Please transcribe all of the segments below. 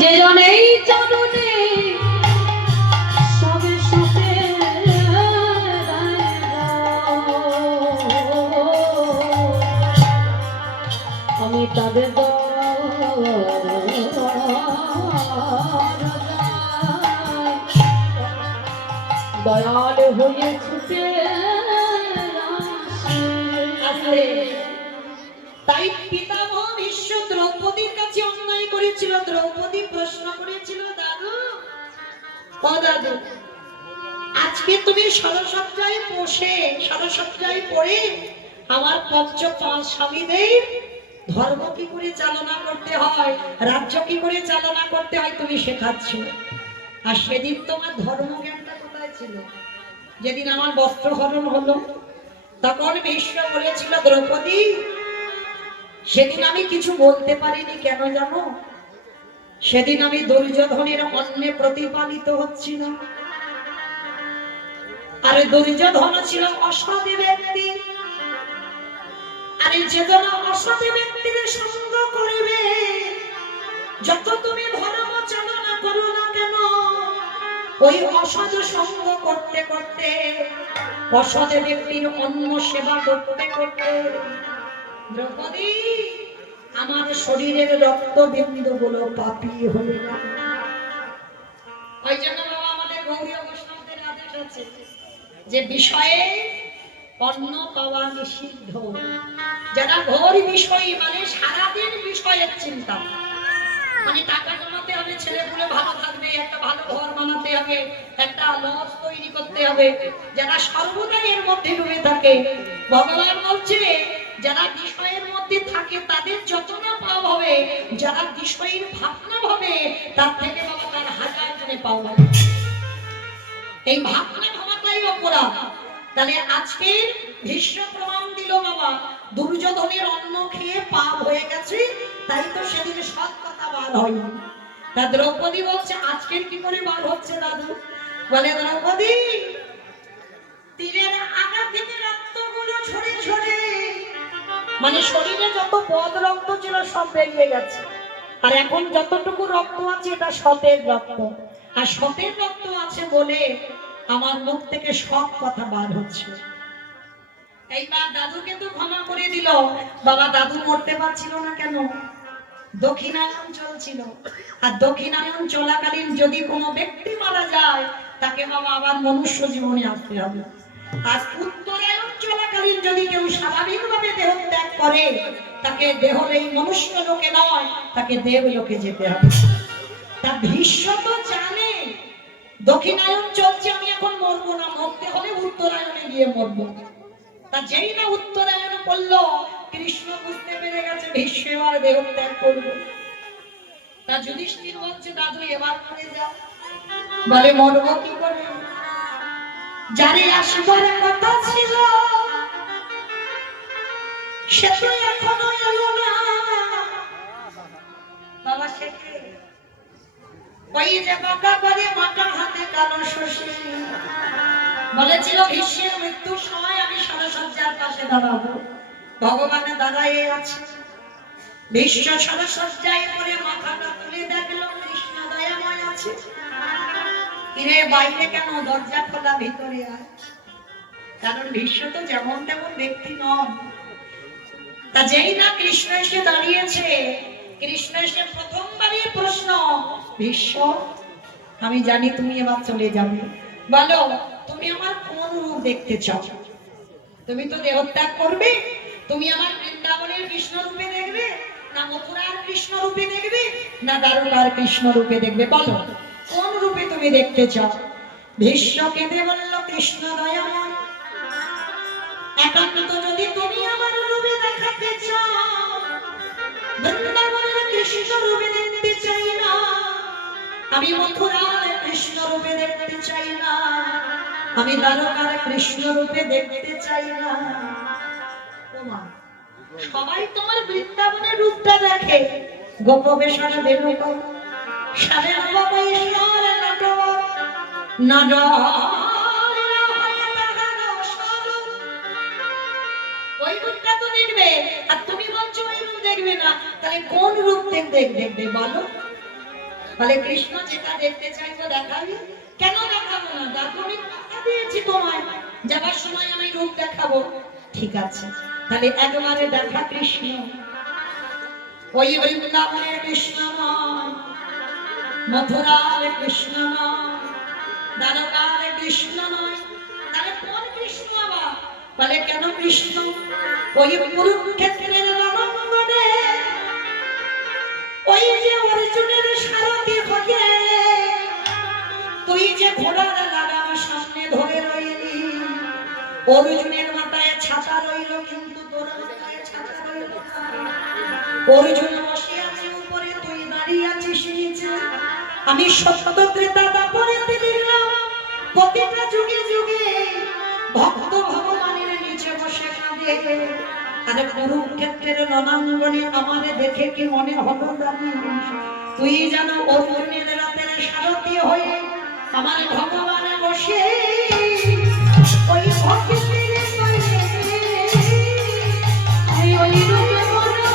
যে জনেই চরণে সবে সুখে আমি তাদের দয়াল হয়ে ছুটে আসে। তাই পিতামহ ভীষ্ম দ্রৌপদীর কাছে অন্যায় করেছিল। দ্রৌপদী প্রশ্ন করেছিল, দাদু ও দাদু, আজকে তুমি সরসজ্জায় বসে সরসজ্জায় পড়ে আমার পঞ্চপাল স্বামীদের ধর্ম কি করে চালনা করতে হয়, রাজ্য কি করে চালনা করতে হয় তুমি শেখাচ্ছ। আর সেদিন তোমার ধর্মজ্ঞানটা কোথায় ছিল? যেদিন আমার বস্ত্র হরণ হলো, তখন ভীষ্ম বলেছিল, দ্রৌপদী সেদিন আমি কিছু বলতে পারিনি, কেন জানো? সেদিন আমি দুর্যোধনের অন্নে প্রতিপালিত হচ্ছিলাম। আরে দুর্যোধন ছিল অসৎ ব্যক্তি, আরে যে জন অসৎ ব্যক্তির সঙ্গ করিবে, যত তুমি ধর্ম চালনা করো না কেন, ওই অসৎ সঙ্গ করতে করতে, অসৎ ব্যক্তির অন্ন সেবা করতে করতে দ্রৌপদী আমার শরীরের রক্তবিন্দু গুলো পাপী হয়ে গেল। ওই জন্য বাবা আমাদের গৌরীয় বৈষ্ণবদের আদেশ আছে যে বিষয়ে অন্ন পাওয়া নিষিদ্ধ। যারা ঘোর বিষয়ী, মানে সারাদিন বিষয়ের চিন্তা, মানে টাকা জমাতে হবে, ছেলেপুলে ভালো থাকবে, একটা ভালো ঘর বানাতে হবে, একটা লজ তৈরি করতে হবে, যারা সর্বদা এর মধ্যে ডুবে থাকে, ভগবান বলছে যারা বিষয়ের মধ্যে থাকে তাদের যত না পাপ হবে, যারা বিষয়ের ভাবনা ভাবে তার থেকে বাবা তার হাজার গুণে পাপ হবে। এই ভাবনা ভাবাটাই অপরাধ। তাহলে আজকে ভীষ্ম প্রমাণ দিল বাবা দুর্যোধনের অন্ন খেয়ে পাপ হয়ে গেছে, তাই তো সেদিন সৎ কথা বার হয়নি। তা দ্রৌপদী বলছে আজকের কি করে বার হচ্ছে দাদু? বলে দ্রৌপদী তীরের আগা থেকে রক্তগুলো ঝরে ঝরে, মানে শরীরে যত বদ রক্ত ছিল সব বেরিয়ে গেছে, আর এখন যতটুকু রক্ত আছে এটা সতের রক্ত, আর সতের রক্ত আছে বলে আমার মুখ থেকে সব কথা বার হচ্ছে। এইবার দাদুকে তো ক্ষমা করে দিল। বাবা দাদু মরতে পারছিল না কেন? দক্ষিণায়ন চলছিল, আর দক্ষিণায়ন চলাকালীন যদি কোনো ব্যক্তি মারা যায় তাকে বাবা আবার মনুষ্য জীবনে আসতে হবে। আর উত্তরায়ণ চলাকালীন যদি কেউ স্বাভাবিকভাবে দেহ ত্যাগ করে তাকে দেহ এই মনুষ্য লোকে নয়, তাকে দেব লোকে যেতে হবে। তা ভীষ্ম তো জানে দক্ষিণায়ন চলছে, আমি এখন মরবো না, মরতে হলে উত্তরায়ণে গিয়ে মরবো। তা যেই না উত্তরায়ণ পড়লো, কৃষ্ণ বুঝতে পেরে গেছে ভীষ্ম এবার দেহ ত্যাগ করবে। তা যুধিষ্ঠির বলছে দাদু এবার মরে যাও। বলে মরবো কি করে? যারে আসবার কথা ছিল সে তো এখনো এলো না। বাবা শেখে ওই যে বাঁকা করে বাঁকা হাতে কালো শশী বলেছিল ভীষ্মের মৃত্যুর সময় আমি সরসজ্জার পাশে দাঁড়াবো। ভগবানে দাঁড়ায় আছে, ভীষ্ম সরসজ্জায় পরে মাথাটা তুলে দেখলো কৃষ্ণ দয়াময় আছে। কিরে বাইরে কেন? দরজা খোলা, ভিতরে আয়। কারণ ভীষ্ম তো যেমন তেমন ব্যক্তি নন। তা যেই না কৃষ্ণ এসে দাঁড়িয়েছে, কৃষ্ণ এসে প্রথমবারই প্রশ্ন, ভীষ্ম আমি জানি তুমি এবার চলে যাবে, বলো তুমি আমার কোন রূপ দেখতে চাও? তুমি তো দেহত্যাগ করবে, তুমি আমার বৃন্দাবনের কৃষ্ণ রূপে দেখবে, না মথুরার কৃষ্ণ রূপে দেখবে, না দ্বারকার কৃষ্ণ রূপে দেখবে? বলো কোন রূপে তুমি দেখতে চাও? ভীষ্ম কেঁদে বলল, কৃষ্ণ দয়াময়, একান্ত যদি তুমি আমার রূপে দেখাতে চাও, বৃন্দাবনের কৃষ্ণ রূপে দেখতে চাই না, আমি মথুরার কৃষ্ণ রূপে দেখতে চাই না, আমি দ্বারকার কৃষ্ণ রূপে দেখতে চাই না। সবাই তোমার বৃন্দাবনের রূপটা দেখে, গোপবেশন বেরুক সারে বাবা ঈশ্বর নাটক ওই রূপটা তো দেখবে, আর তুমি বলছো ওই রূপ দেখবে না, তাহলে কোন রূপ দেখবে বলো? বলে কৃষ্ণ যেটা দেখতে চাইবো দেখাবি। কেন দেখাবো না? দেখো আমি কথা দিয়েছি তোমায়, যাবার সময় আমি রূপ দেখাবো। ঠিক আছে, তাহলে একবারে দেখা কৃষ্ণ। ওই বৃন্দাবনের কৃষ্ণ নয়, মথুরার কৃষ্ণ নয়, দ্বারকার কৃষ্ণ নয়, তাহলে কোন কৃষ্ণ বাবা? বলে কেন কৃষ্ণ? ওই কুরুক্ষেত্রের রণাঙ্গনে ওই যে অর্জুনের সারথি হয়ে তুই যে ঘোড়ার লাগাম সামনে ধরে রইলি, অর্জুনের মাথায় ছাতা রইল কিন্তু তোর মাথায় ছাতা রইল না। অর্জুন বসে আছে উপরে, তুই দাঁড়িয়ে আছিস নিচে। আমি সত্য ত্রেতা দাপরে দিলাম, প্রতিটা যুগে যুগে ভক্ত ভগবানের নিচে বসে কাঁদে। আরে কুরুক্ষেত্রের রণাঙ্গনে আমারে দেখে কি মনে হলো জানিস? তুই যেন অর্জুনের রাতের সারথি হয়ে আমার ভগবান বসে ওই ভক্তির কইলে আমি ওই রূপে বলো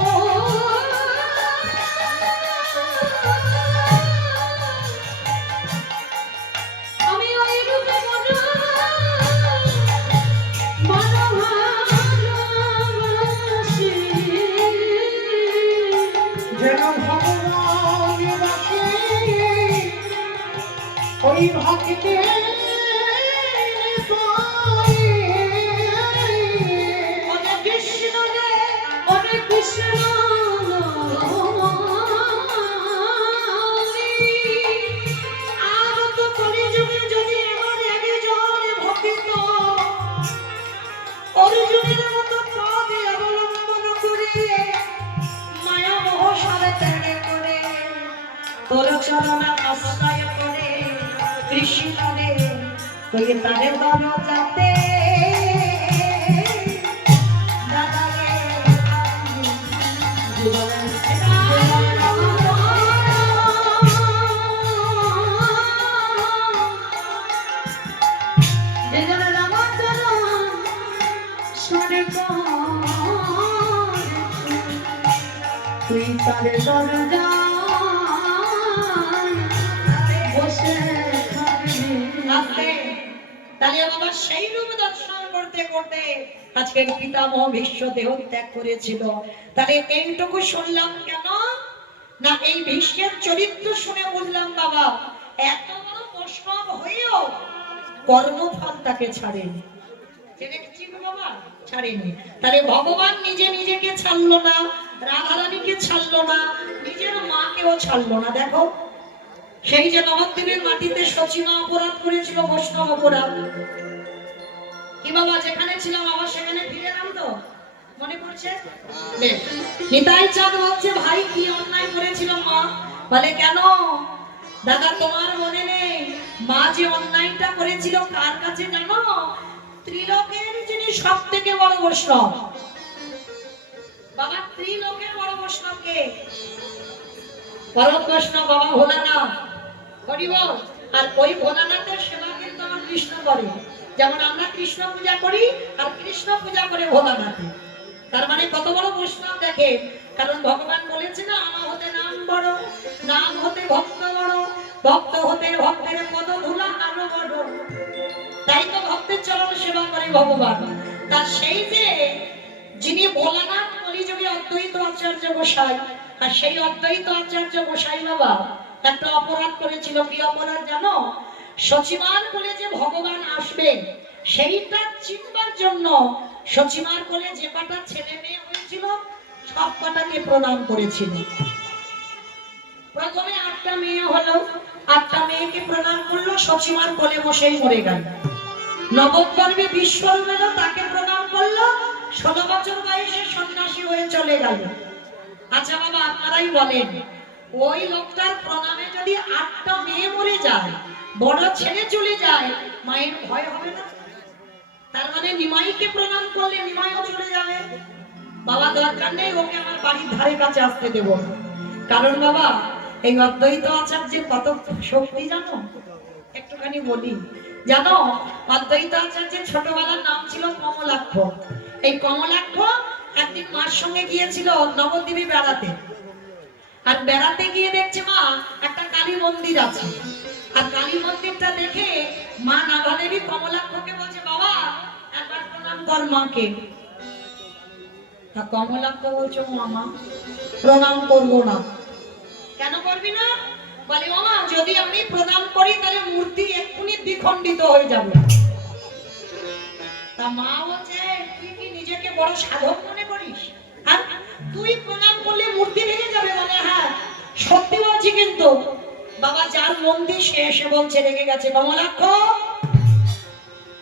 ও আমি ওই রূপে বলো মানভালোবাসি যেন ভগবান বাসে ওই ভক্তে অনেক কৃষ্ণ রে, অনেক কৃষ্ণ আর তো কলিযুগে যদি আমার একজন ভক্ত অর্জুনের মতো পদে অবলম্বন করে মায়া মোহ সারে ত্যাগ করে তোর চরণ আশ্রয় করে কৃষ্ণ রে, তুই তাদের দল যাতে দাদা রে জীবনের তুই তারে দরজা বসে থাকবি। আসতে তাহলে বাবা সেই রূপ দর্শন করতে করতে আজকের পিতামহ ভীষ্ম দেহ ত্যাগ করেছিল। তাহলে এইটুকু শুনলাম কেন না, এই ভীষ্মের চরিত্র শুনে বুঝলাম বাবা এত বড় বৈষ্ণব হয়েও কর্মফল তাকে ছাড়েনি। বাবা ছাড়েনি। তাহলে ভগবান নিজে নিজেকে ছাড়লো না, রাধারানীকে ছাড়লো না, নিজের মাকেও ছাড়লো না। দেখো সেই যে নবদ্বীপের মাটিতে সচিমা অপরাধ করেছিল, বৈষ্ণব অপরাধ, কি বাবা যেখানে ছিলাম আবার সেখানে ফিরে এলাম তো মনে পড়ছে? নিতাই চাঁদ বলছে ভাই কি অন্যায় করেছিল মা? বলে কেন দাদা তোমার মনে নেই? মা যে অন্যায়টা করেছিল কার কাছে জানো? ত্রিলোকের যিনি সব থেকে বড় বৈষ্ণব। বাবা ত্রিলোকের বড় বৈষ্ণব কে? পরম বৈষ্ণব বাবা ভোলানাথ। হরি বল। আর ওই ভোলানাথের সেবা কিন্তু আমার কৃষ্ণ করে। যেমন আমরা কৃষ্ণ পূজা করি আর কৃষ্ণ পূজা করে ভোলানাথ। তার মানে কত বড় বৈষ্ণব দেখে। কারণ ভগবান বলেছে না, আমার হতে নাম বড়, নাম হতে ভক্ত বড়, ভক্ত হতে ভক্তের পদ ধুলা আরো বড়। তাই তো ভক্তের চরণ সেবা করে ভগবান। তার সেই যে যিনি ভোলানাথ কলিযুগে অদ্বৈত আচার্য গোসাই, আর সেই অদ্বৈত আচার্য গোসাই বাবা একটা অপরাধ করেছিল। কি অপরাধ জানো? সচিমার কোলে যে ভগবান আসবে সেইটা চিনবার জন্য সচিমার কোলে যে কটা ছেলে মেয়ে হয়েছিল সব কটাকে প্রণাম করেছিল। প্রথমে 8টা মেয়ে হলো, 8টা মেয়েকে প্রণাম করলো, সচিমার কোলে বসেই মরে গেল। নবদ্বীপে বিশ্বরূপ এলো, তাকে প্রণাম করলো, 16 বছর বয়সে সন্ন্যাসী হয়ে চলে গেল। আচ্ছা বাবা আপনারাই বলেন, ওই লোকটার প্রণামে যদি 8টা মেয়ে মরে যায়, বড় ছেলে চলে যায়, মায়ের ভয় হবে না? তার মানে নিমাইকে প্রণাম করলে নিমাইও চলে যাবে। বাবা দরকার নেই, ওকে আমার বাড়ির ধারে কাছে আসতে দেব না। কারণ বাবা এই অদ্বৈত আচার্যের কত শক্তি জানো? একটুখানি বলি। জানো অদ্বৈত আচার্যের ছোটবেলার নাম ছিল কমলাক্ষ। এই কমলাক্ষ একদিন মার সঙ্গে গিয়েছিল নবদ্বীপে বেড়াতে। আর বেড়াতে গিয়ে দেখছে মা একটা কালী মন্দির আছে। আর কালী মন্দিরটা দেখে মা নাগাদেবী কমলাক্ষকে বলছে, বাবা একবার প্রণাম কর মাকে। তা কমলাক্ষ বলছে, মামা প্রণাম করবো না। কেন করবি না? বলে, মামা যদি আমি প্রণাম করি তাহলে মূর্তি এক্ষুনি দ্বিখণ্ডিত হয়ে যাবে। তা মা বলছে, তুই কি নিজেকে বড় সাধক মনে করিস? হ্যাঁ, তুই প্রণাম করলে মূর্তি ভেঙে যাবে? বলে, হ্যাঁ সত্যি বলছি। কিন্তু বাবা যার মন্দির সে এসে বলছে, রেগে গেছে, কমলাক্ষ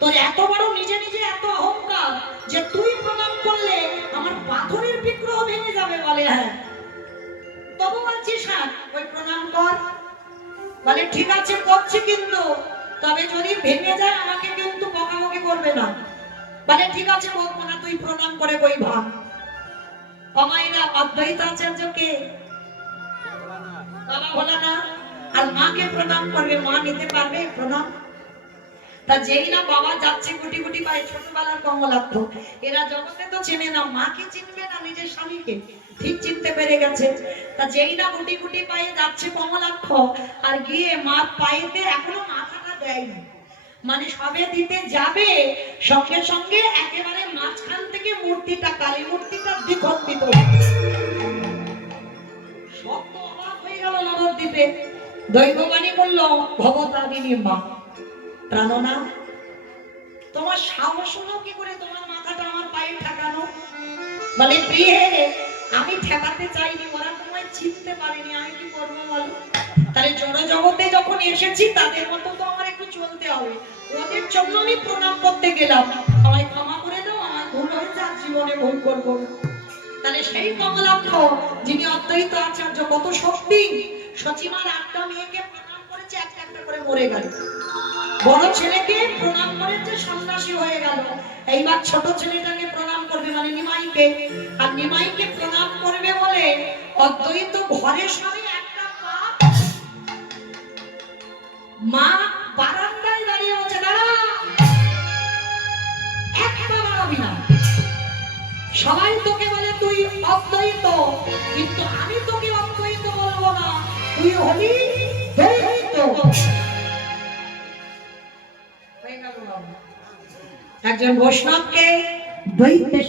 তোর এত বড় নিজে নিজে এত অহংকার যে তুই প্রণাম করলে আমার পাথরের বিগ্রহ ভেঙে যাবে? বলে, হ্যাঁ। তবু বলছিস, হ্যাঁ ওই প্রণাম কর। বলে, ঠিক আছে করছি, কিন্তু তবে যদি ভেঙে যায় আমাকে কিন্তু বকাবকি করবে না। বলে, ঠিক আছে বলবো না, তুই প্রণাম করে কই ভাঙ। অমাইরা অদ্বৈত আচার্যকে বাবা বলা না, আর মাকে প্রণাম করবে, মা নিতে পারবে প্রণাম? তা যেই না বাবা যাচ্ছে গুটি গুটি পায়ে, ছোটবেলার কমলাক্ষ, এরা জগতে তো চেনে না, মাকে চিনবে না নিজের স্বামীকে? ঠিক চিনতে পেরে গেছে। তা যেই না গুটি গুটি পায়ে যাচ্ছে কমলাক্ষ, আর গিয়ে মা পায়েতে এখনো মাথাটা দেয়নি, মানে সবে দিতে যাবে, সঙ্গে সঙ্গে একেবারে মাঝখান থেকে মূর্তিটা, কালী মূর্তিটা দ্বিখণ্ডিত। সব তো অবাক হয়ে গেল নবদ্বীপে। দৈববাণী বলল, ভবতারিণী মা প্রাণনা, তোমার সাহস হলো কি করে তোমার মাথাটা আমার পায়ে ঠেকানো? বলে, প্রিয়ে আমি ঠেকাতে চাইনি, ওরা তোমায় চিনতে পারেনি, আমি কি করবো বলো? তাহলে জড় জগতে যখন এসেছি তাদের মতো তো আমার একটু চলতে হবে, ওদের জন্য আমি প্রণাম করতে গেলাম, আমায় ক্ষমা করে দাও, আমার ভুল হয়েছে, আর জীবনে ভুল করবো না। তাহলে সেই কমলাক্ষ যিনি অদ্বৈত আচার্য, কত শক্তি, সচিমার 8টা মেয়েকে প্রণাম করেছে, একটা একটা করে মরে গেল। বড় ছেলেকে প্রণাম করেছে, সন্ন্যাসী হয়ে গেল। এইবার ছোট ছেলেটাকে প্রণাম করবে, মানে নিমাইকে। আর নিমাইকে প্রণাম করবে বলে অদ্বৈত ঘরের সামনে একটা পাপ, মা বারান্দায় দাঁড়িয়ে বলছে, দাঁড়া, একটা বাড়াবি না। সবাই তোকে বলে তুই অদ্বৈত, কিন্তু আমি তোকে অদ্বৈত বলবো না, তুই হলি দ্বৈত। একজন বৈষ্ণবকে দ্বৈতের